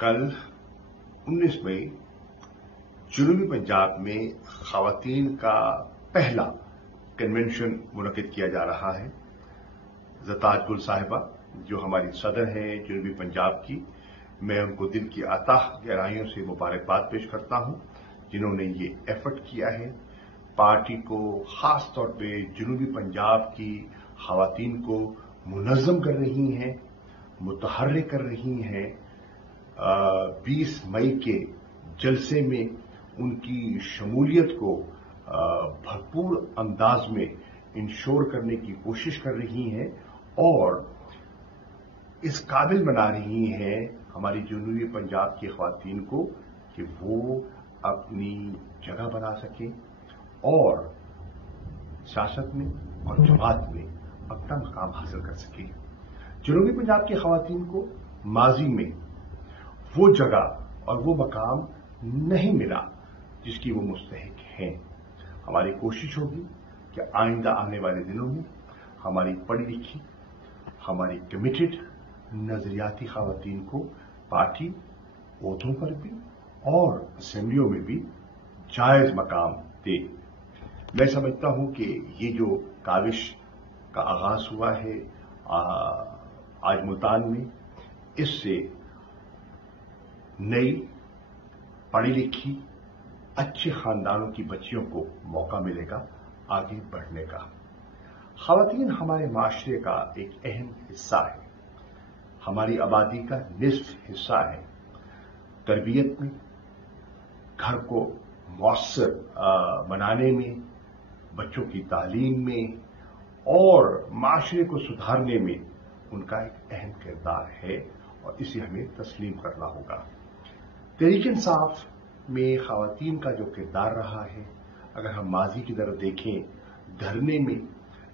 कल 19 मई जनूबी पंजाब में खवातीन का पहला कन्वेंशन मुनक्किद किया जा रहा है। ज़ताज गुल साहिबा जो हमारी सदर हैं जनूबी पंजाब की, मैं उनको दिल की अताह गहराइयों से मुबारकबाद पेश करता हूं जिन्होंने ये एफर्ट किया है। पार्टी को खास तौर पे जनूबी पंजाब की खवातीन को मुनज़्ज़म कर रही हैं, मुतहर्रिक कर रही हैं। 20 मई के जलसे में उनकी शमूलियत को भरपूर अंदाज में इंश्योर करने की कोशिश कर रही हैं और इस काबिल बना रही हैं हमारी जनूबी पंजाब की खवातीन को कि वो अपनी जगह बना सकें और सियासत में और जमात में अपना मकाम हासिल कर सकें। जनूबी पंजाब की खवातीन को माजी में वो जगह और वो मकाम नहीं मिला जिसकी वो मुस्तहिक हैं। हमारी कोशिश होगी कि आइंदा आने वाले दिनों में हमारी पढ़ी लिखी, हमारी कमिटेड नजरियाती खवातीन को पार्टी ओहदों पर भी और असेंबलियों में भी जायज मकाम दे। मैं समझता हूं कि ये जो काविश का आगाज हुआ है आज मुल्तान में, इससे नई पढ़ी लिखी अच्छे खानदानों की बच्चियों को मौका मिलेगा आगे बढ़ने का। खवातीन हमारे माशरे का एक अहम हिस्सा है, हमारी आबादी का निस्फ हिस्सा है। तरबियत में, घर को मौसर बनाने में, बच्चों की तालीम में और माशरे को सुधारने में उनका एक अहम किरदार है और इसे हमें तस्लीम करना होगा। तहरीक इंसाफ में खवातीन का जो किरदार रहा है, अगर हम माजी की तरफ देखें, धरने में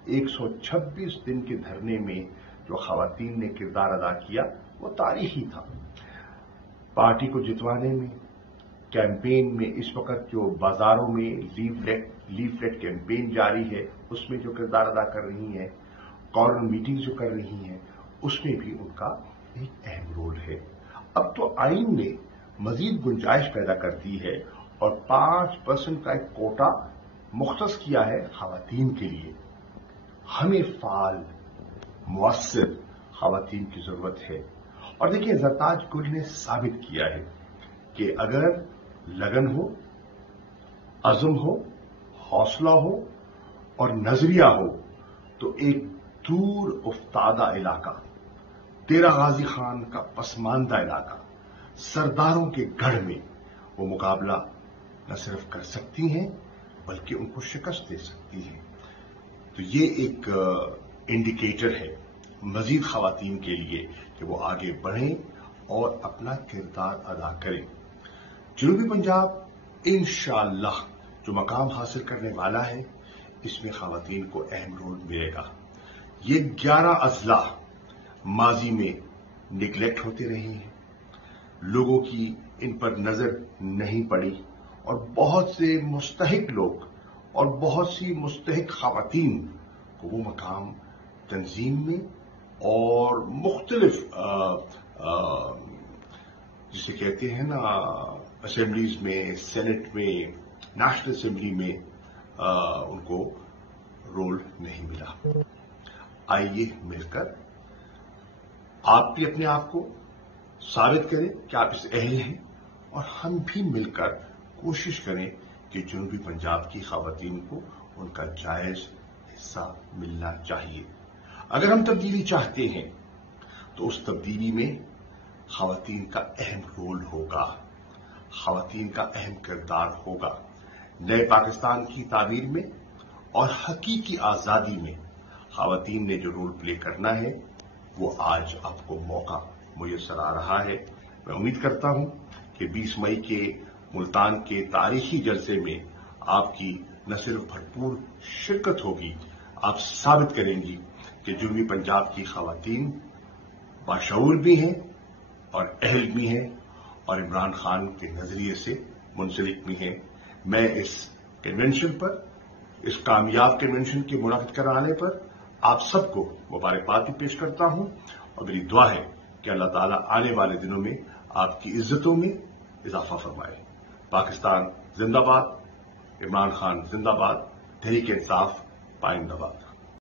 126 दिन के धरने में जो खवातीन ने किरदार अदा किया वो तारीखी था। पार्टी को जितवाने में, कैंपेन में, इस वक्त जो बाजारों में लीफलेट कैंपेन जारी है उसमें जो किरदार अदा कर रही हैं, कॉर्नर मीटिंग जो कर रही हैं, उसमें भी उनका एक अहम रोल है। अब तो आइन ने मजीद गुंजाइश पैदा कर दी है और 5% का एक कोटा मुख्तस किया है खवातीन के लिए। हमें फाल मुअस्सिर खवातीन की जरूरत है और देखिए, ज़रताज गुल ने साबित किया है कि अगर लगन हो, अज़्म हो, हौसला हो और नजरिया हो तो एक दूर उफ्तादा इलाका, तेरा गाजी खान का पसमानदा इलाका, सरदारों के गढ़ में वो मुकाबला न सिर्फ कर सकती हैं बल्कि उनको शिकस्त दे सकती हैं। तो ये एक इंडिकेटर है मजीद खवातीन के लिए कि वो आगे बढ़ें और अपना किरदार अदा करें। जनूबी पंजाब इंशाअल्लाह जो मकाम हासिल करने वाला है, इसमें खवातीन को अहम रोल मिलेगा। ये 11 अजला माजी में निगलेक्ट होते रहे हैं, लोगों की इन पर नजर नहीं पड़ी और बहुत से मुस्तहिक लोग और बहुत सी मुस्तहिक खवातीन को वो मकाम तंजीम में और मुख्तलिफ जिसे कहते हैं ना असेंबलीज में, सेनेट में, नेशनल असेंबली में उनको रोल नहीं मिला। आइए मिलकर आप भी अपने आप को साबित करें कि आप इस अहल हैं और हम भी मिलकर कोशिश करें कि जनूबी पंजाब की खवातीन को उनका जायज हिस्सा मिलना चाहिए। अगर हम तब्दीली चाहते हैं तो उस तब्दीली में खवातीन का अहम रोल होगा, खवातीन का अहम किरदार होगा। नए पाकिस्तान की तामीर में और हकीकी आजादी में खवातीन ने जो रोल प्ले करना है वो आज आपको मौका मुयस्सर आ रहा है। मैं उम्मीद करता हूं कि 20 मई के मुल्तान के तारीखी जलसे में आपकी न सिर्फ भरपूर शिरकत होगी, आप साबित करेंगी कि जनूबी पंजाब की खवातीन बाशऊर भी हैं और अहल भी हैं और इमरान खान के नजरिए से मुंसलिक भी हैं। मैं इस कन्वेंशन पर, इस कामयाब कन्वेंशन के मुनाकिद कराने पर आप सबको मुबारकबाद भी पेश करता हूं और मेरी दुआ है कि अल्लाह ताला आने वाले दिनों में آپ کی عزتوں میں اضافہ فرمائے. پاکستان زندہ باد. عمران خان زندہ باد. تحریک انصاف پائندہ باد.